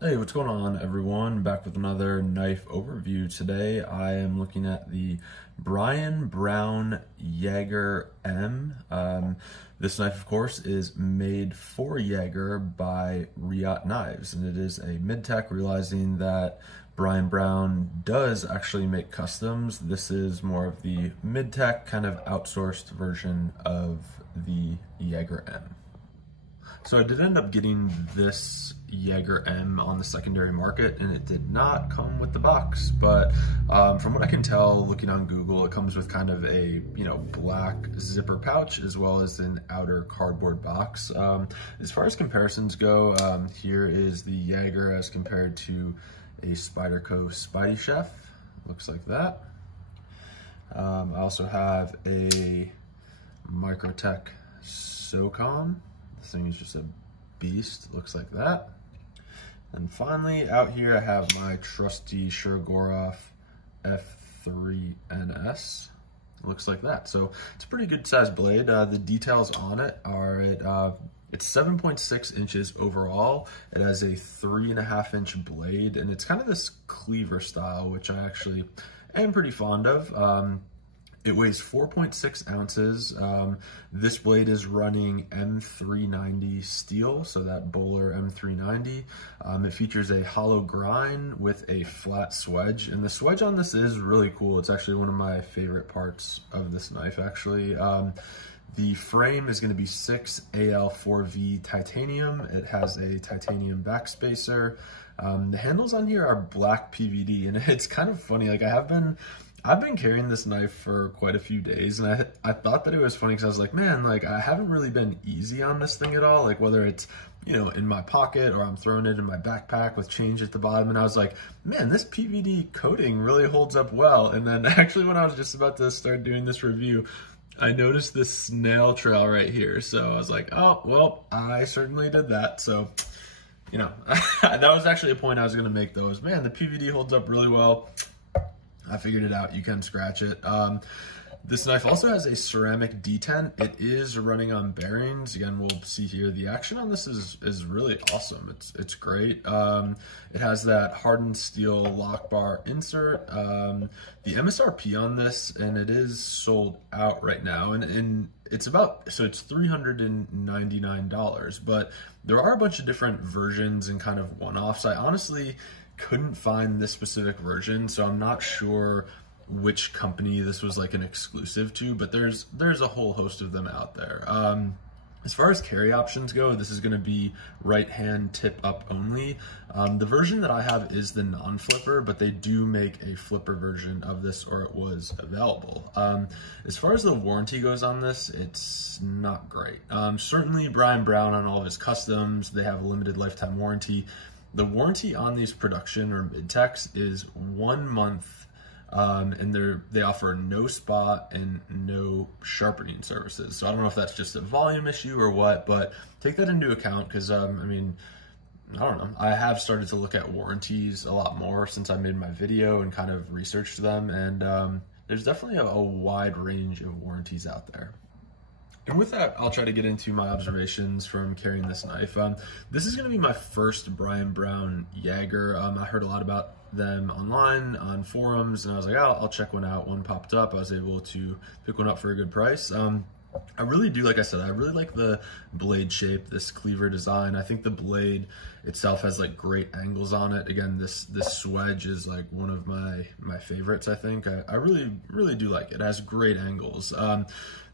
Hey, what's going on, everyone? Back with another knife overview. Today I am looking at the Brown Yeager-M. This knife, of course, is made for Yeager by Riot Knives, and it is a mid-tech, realizing that Brown does actually make customs. This is more of the mid-tech, kind of outsourced version of the Yeager-M. So I did end up getting this Yeager-M on the secondary market, and it did not come with the box. But from what I can tell, looking on Google, it comes with kind of a black zipper pouch as well as an outer cardboard box. As far as comparisons go, here is the Yeager as compared to a Spyderco Spidey Chef. Looks like that. I also have a Microtech SOCOM. This thing is just a beast, looks like that. And finally, out here I have my trusty Shurgorov F3NS. Looks like that. So it's a pretty good sized blade. The details on it are it's 7.6 inches overall. It has a 3.5 inch blade, and it's kind of this cleaver style, which I actually am pretty fond of. It weighs 4.6 ounces. This blade is running M390 steel, so that Bowler M390. It features a hollow grind with a flat swedge, and the swedge on this is really cool. It's actually one of my favorite parts of this knife, actually. The frame is going to be 6 AL4V titanium. It has a titanium backspacer. The handles on here are black PVD, and it's kind of funny. Like I've been carrying this knife for quite a few days, and I thought that it was funny because I was like, man, like I haven't really been easy on this thing at all. Like whether it's, in my pocket or I'm throwing it in my backpack with change at the bottom. And I was like, man, this PVD coating really holds up well. And then actually when I was just about to start doing this review, I noticed this snail trail right here. So I was like, oh, well, I certainly did that. So, that was actually a point I was going to make, though, is, man, the PVD holds up really well. I figured it out. You can scratch it. This knife also has a ceramic detent. It is running on bearings. Again, we'll see here. The action on this is really awesome. It's great. It has that hardened steel lock bar insert. The MSRP on this, and it is sold out right now, and it's $399, but there are a bunch of different versions and kind of one-offs. I honestly couldn't find this specific version, so I'm not sure which company this was like an exclusive to, but there's a whole host of them out there. As far as carry options go, this is going to be right hand tip up only. The version that I have is the non-flipper, but they do make a flipper version of this, or it was available. As far as the warranty goes on this, it's not great. Certainly Brown on all of his customs, they have a limited lifetime warranty. The warranty on these production or mid-techs is 1 month, and they offer no spot and no sharpening services. So I don't know if that's just a volume issue or what, but take that into account because, I don't know. I have started to look at warranties a lot more since I made my video and kind of researched them, and there's definitely a wide range of warranties out there. And with that, I'll try to get into my observations from carrying this knife. This is going to be my first Brown Yeager. I heard a lot about them online on forums, and I was like, oh, I'll check one out. One popped up. I was able to pick one up for a good price. I really do, like I said, I really like the blade shape, this cleaver design. I think the blade itself has like great angles on it. Again, this swedge is like one of my favorites, I think. I really do like it. It has great angles.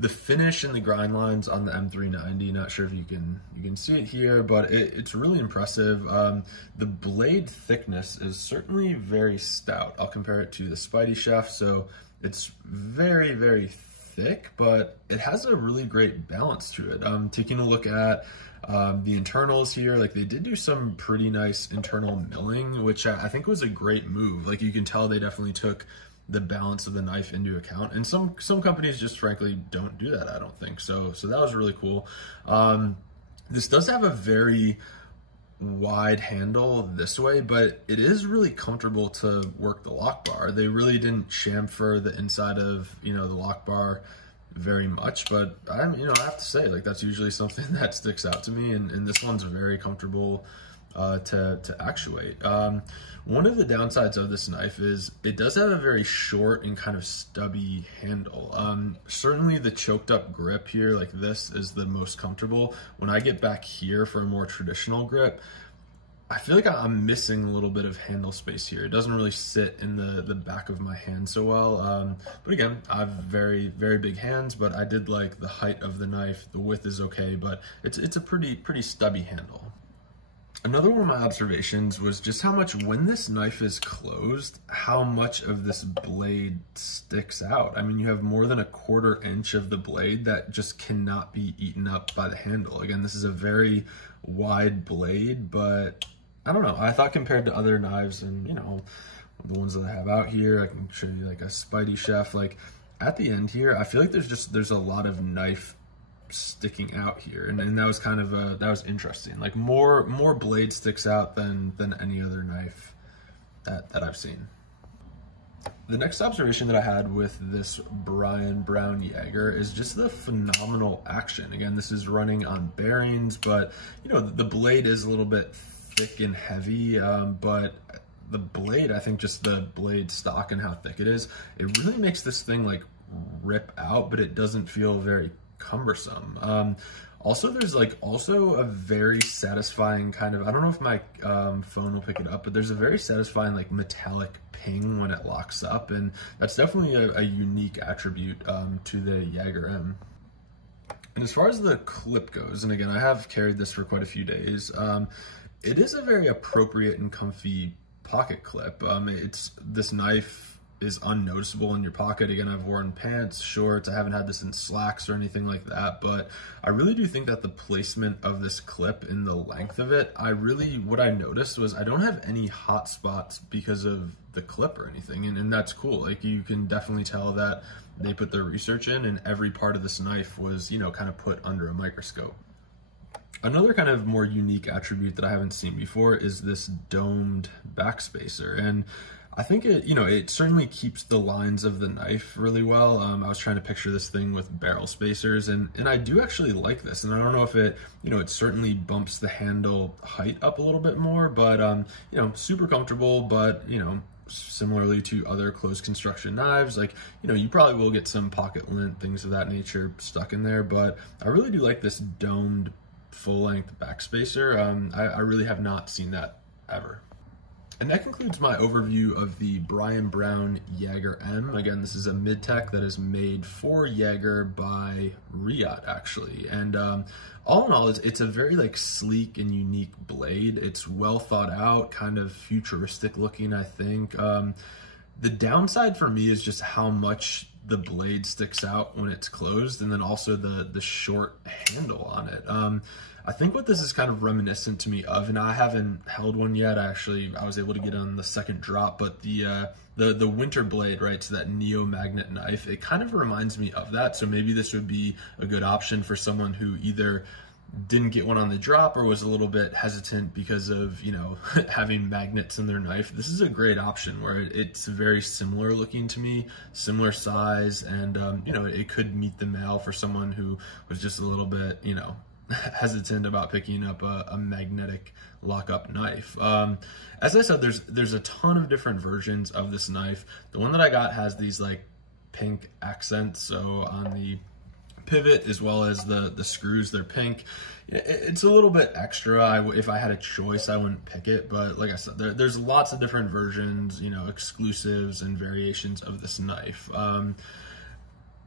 The finish and the grind lines on the M390, not sure if you can see it here, but it's really impressive. The blade thickness is certainly very stout. I'll compare it to the Spidey Chef, so it's very, very thick, but it has a really great balance to it. Taking a look at the internals here, like they did do some pretty nice internal milling, which I think was a great move. Like you can tell they definitely took the balance of the knife into account, and some companies just frankly don't do that, I don't think. So that was really cool. This does have a very wide handle this way, but it is really comfortable to work the lock bar. They really didn't chamfer the inside of the lock bar very much, but I have to say, like, that's usually something that sticks out to me, and this one's very comfortable to actuate. One of the downsides of this knife is it does have a very short and kind of stubby handle. Certainly the choked up grip here like this is the most comfortable. When I get back here for a more traditional grip, I feel like I'm missing a little bit of handle space here. It doesn't really sit in the back of my hand so well. But again, I have very, very big hands, but I did like the height of the knife. The width is okay, but it's a pretty stubby handle. Another one of my observations was just how much, when this knife is closed, how much of this blade sticks out. I mean, you have more than a 1/4 inch of the blade that just cannot be eaten up by the handle. Again, this is a very wide blade, but I don't know. I thought compared to other knives and, you know, the ones that I have out here, I can show you like a Spidey Chef, like at the end here, I feel like there's a lot of knife sticking out here, and that was kind of that was interesting. Like more blade sticks out than any other knife that I've seen. The next observation that I had with this Brown Yeager is just the phenomenal action. Again, this is running on bearings, but you know, the blade is a little bit thick and heavy, but the blade, I think just the blade stock and how thick it is, it really makes this thing like rip out, but it doesn't feel very cumbersome. Also, there's like also a very satisfying kind of, I don't know if my phone will pick it up, but there's a very satisfying like metallic ping when it locks up, and that's definitely a unique attribute to the Yeager-M. And as far as the clip goes, and again, I have carried this for quite a few days, it is a very appropriate and comfy pocket clip. This knife is unnoticeable in your pocket. Again, I've worn pants, shorts, I haven't had this in slacks or anything like that, but I really do think that the placement of this clip and the length of it, what I noticed was I don't have any hot spots because of the clip or anything, and that's cool. Like, you can definitely tell that they put their research in, and every part of this knife was, you know, kind of put under a microscope. Another kind of more unique attribute that I haven't seen before is this domed backspacer, and I think it certainly keeps the lines of the knife really well. I was trying to picture this thing with barrel spacers, and I do actually like this, and I don't know if it certainly bumps the handle height up a little bit more, but super comfortable. But similarly to other closed construction knives, like you probably will get some pocket lint, things of that nature stuck in there, but I really do like this domed full-length backspacer. I really have not seen that ever. And that concludes my overview of the Brown Yeager-M. Again, this is a mid-tech that is made for Yeager by Riyadh, actually. And all in all, it's a very like sleek and unique blade. It's well thought out, kind of futuristic looking, I think. The downside for me is just how much the blade sticks out when it's closed, and then also the short handle on it. I think what this is kind of reminiscent to me of, and I haven't held one yet. I was able to get on the second drop, but the winter blade, right? So that neo magnet knife, it kind of reminds me of that. So maybe this would be a good option for someone who either didn't get one on the drop or was a little bit hesitant because of having magnets in their knife. This is a great option where it's very similar looking to me, similar size, and it could meet the mail for someone who was just a little bit hesitant about picking up a magnetic lockup knife. As I said, there's a ton of different versions of this knife. The one that I got has these like pink accents, so on the pivot as well as the screws, they're pink. It's a little bit extra. If I had a choice, I wouldn't pick it, but like I said, there's lots of different versions, exclusives and variations of this knife.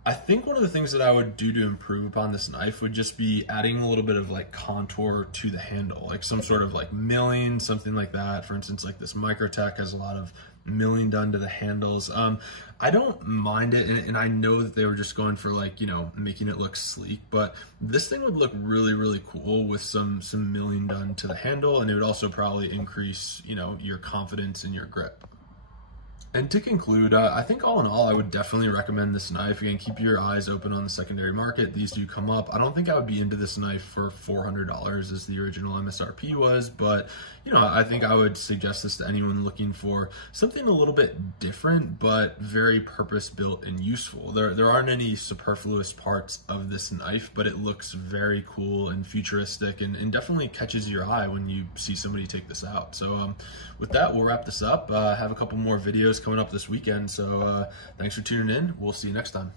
I think one of the things that I would do to improve upon this knife would just be adding a little bit of like contour to the handle, like some sort of like milling, something like that. For instance, like this Microtech has a lot of milling done to the handles. I don't mind it, and I know that they were just going for like, making it look sleek, but this thing would look really, really cool with some milling done to the handle, and it would also probably increase, your confidence in your grip. And to conclude, I think all in all, I would definitely recommend this knife. Again, keep your eyes open on the secondary market. These do come up. I don't think I would be into this knife for $400 as the original MSRP was, but you know, I think I would suggest this to anyone looking for something a little bit different, but very purpose-built and useful. There aren't any superfluous parts of this knife, but it looks very cool and futuristic, and definitely catches your eye when you see somebody take this out. So with that, we'll wrap this up. Have a couple more videos coming up this weekend, so thanks for tuning in. We'll see you next time.